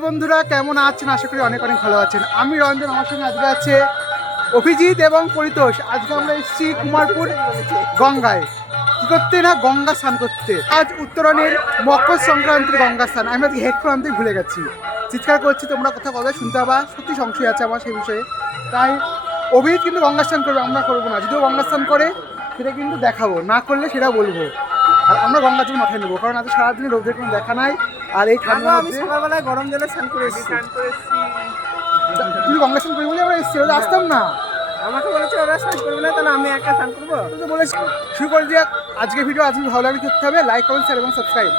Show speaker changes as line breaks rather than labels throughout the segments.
বন্ধুরা, কেমন আছেন? আশা করি অনেক অনেক ভালো আছেন। আমি রঞ্জন, আমার সঙ্গে আজকে আছে অভিজিৎ এবং পরিতোষ। আজকে আমরা এসেছি কুমারপুর গঙ্গায়। কি করতে না? গঙ্গা স্নান করতে। আজ উত্তরণের মকর সংক্রান্তির গঙ্গা স্নান। আমি আজকে হেডফোন আনতে ভুলে গেছি। চিৎকার করছি, তোমরা কথা কথা শুনতে পাবা। সত্যি সংশয় আছে আমার সেই বিষয়ে। তাই অভিজিৎ কিন্তু গঙ্গা স্নান করবে, আমরা করব না। যদিও গঙ্গা স্নান করে, সেটা কিন্তু দেখাবো। না করলে সেটা বলব। আর আমরা গঙ্গা জল মাথায় নেব। কারণ আজ সারাদিন রোদের কোনো দেখা নাই। আর এই ঠান্ডা
আমি সকালবেলায় গরম জলে স্নান করে এসেছি
তুমি গঙ্গা স্নান করবি বলে আমরা এসেছি ওটা আসতাম না।
আমাকে বলেছে ওরা স্নান করবে না তাহলে আমি একা স্নান করব?
তুই তো বলেছি। শুরু করে দিয়ে আজকে ভিডিও আজকে ভালো লাগলে করতে হবে লাইক কমেন্ট শেয়ার এবং সাবস্ক্রাইব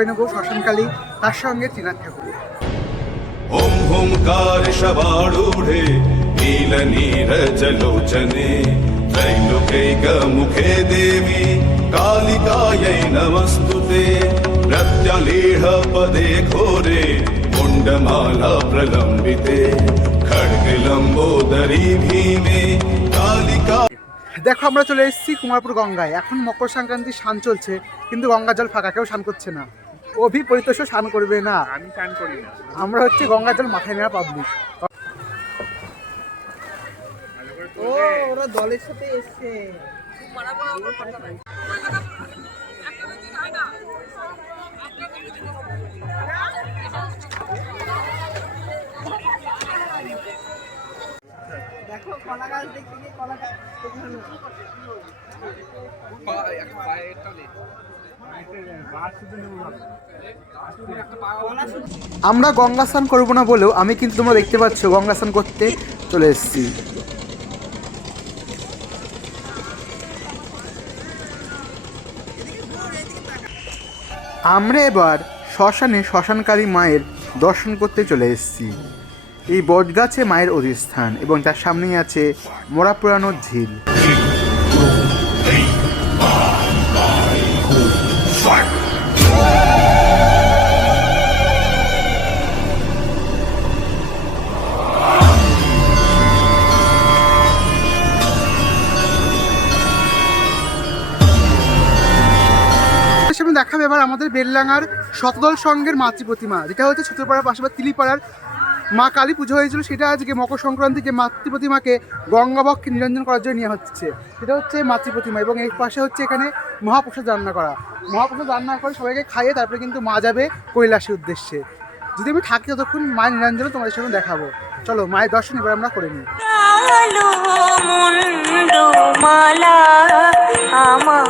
করে নেবো শ্মশানকালী তার সঙ্গে ত্রিনাথ ঠাকুর
ॐ हुङ्कार शवाडूढे नीलनीरजलोचने त्रैलोकैकमुखे देवी कालिकायै नमस्तु ते प्रत्यलीढपदे घोरे मुण्डमाला प्रलम्बिते खड्गलम्बोदरी भीमे कालिका
দেখো আমরা চলে এসেছি কুমারপুর গঙ্গায় এখন মকর সংক্রান্তি স্নান চলছে কিন্তু গঙ্গা জল ফাঁকা কেউ স্নান করছে না অভি পরিতোষও স্নান করবে না।
আমি স্নান করি না।
আমরা হচ্ছে গঙ্গা জল মাথায় নেওয়া পাবলিক
ও ওরা দলের সাথে এসছে। দেখো কলা গাছ দেখতে গিয়ে কলা গাছ
আমরা গঙ্গা স্নান করব না বলেও আমি কিন্তু তোমরা দেখতে পাচ্ছ গঙ্গা স্নান করতে চলে এসেছি। আমরা এবার শ্মশানে শ্মশানকারী মায়ের দর্শন করতে চলে এসেছি। এই বটগাছে মায়ের অধিষ্ঠান এবং তার সামনেই আছে মোড়া পুরানোর ঝিল। বেললাঙ্গার শতদল সঙ্গের মাতৃ প্রতিমা। যেটা হচ্ছে ছোটপাড়ার পাশাপাশি তিলিপাড়ার মা কালী পুজো হয়েছিল। সেটা আজকে মকর সংক্রান্তিকে মাতৃ প্রতিমাকে গঙ্গাবক্ষে নিরঞ্জন করার জন্য নেওয়া হচ্ছে। সেটা হচ্ছে মাতৃ প্রতিমা এবং এর পাশে হচ্ছে এখানে মহাপ্রসাদ রান্না করা। মহাপ্রসাদ রান্না করে সবাইকে খাইয়ে তারপরে কিন্তু মা যাবে কৈলাসের উদ্দেশ্যে। যদি আমি থাকি ততক্ষণ মায়ের নিরঞ্জন তোমাদের সঙ্গে দেখাবো। চলো, মায়ের দর্শন এবার আমরা করে নিই।
আমার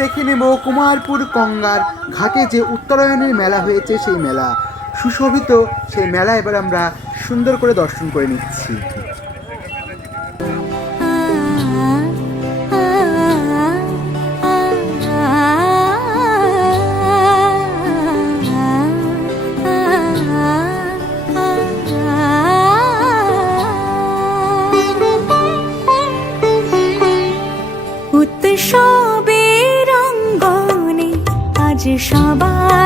দেখে নেব কুমারপুর গঙ্গার ঘাটে যে উত্তরায়ণের মেলা হয়েছে সেই মেলা। সুশোভিত সেই মেলা এবার আমরা সুন্দর করে দর্শন করে নিচ্ছি।
আজ সবার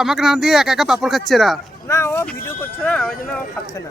আমাকে না দিয়ে একা একা পাপড় খাচ্ছে এরা
না ও ভিডিও করছে না ওই জন্য ও খাচ্ছে না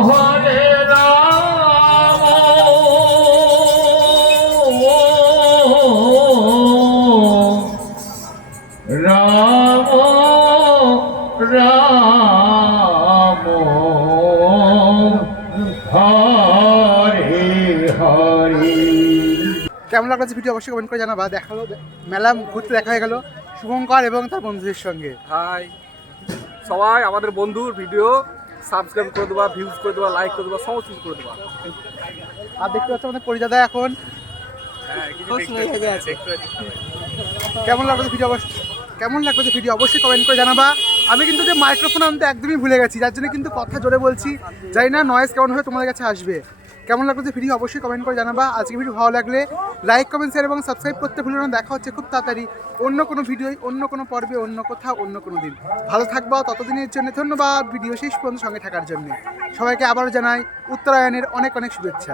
কেমন লাগল ভিডিও অবশ্যই কমেন্ট করে জানাবা। দেখাল মেলা ঘুরতে দেখা হয়ে গেল। শুভঙ্কর এবং তার বন্ধুদের সঙ্গে।
হাই সবাই আমাদের বন্ধুর ভিডিও সাবস্ক্রাইব করে দেবা ভিউজ করে দেবা লাইক করে দেবা সমস্ত কিছু করে দেবা।
আর দেখতে পাচ্ছ আমাদের পরিদাদা এখন। কেমন লাগল ভিডিও অবশ্যই কেমন লাগল যে ভিডিও অবশ্যই কমেন্ট করে জানাবা। আমি কিন্তু যে মাইক্রোফোন আনতে একদমই ভুলে গেছি যার জন্য কিন্তু কথা জোরে বলছি। জানি না নয়েজ কেমন হয়ে তোমাদের কাছে আসবে। কেমন লাগল যে ভিডিও অবশ্যই কমেন্ট করে জানাবা। আজকে ভিডিও ভালো লাগলে লাইক কমেন্ট শেয়ার এবং সাবস্ক্রাইব করতে ভুলো না। দেখা হচ্ছে খুব তাড়াতাড়ি অন্য কোনো ভিডিওই অন্য কোনো পর্বে, অন্য কোথাও, অন্য কোনো দিন। ভালো থাকবা, ততদিনের জন্য ধন্যবাদ। ভিডিও শেষ পর্যন্ত সঙ্গে থাকার জন্য। সবাইকে আবারও জানাই উত্তরায়ণের অনেক অনেক শুভেচ্ছা।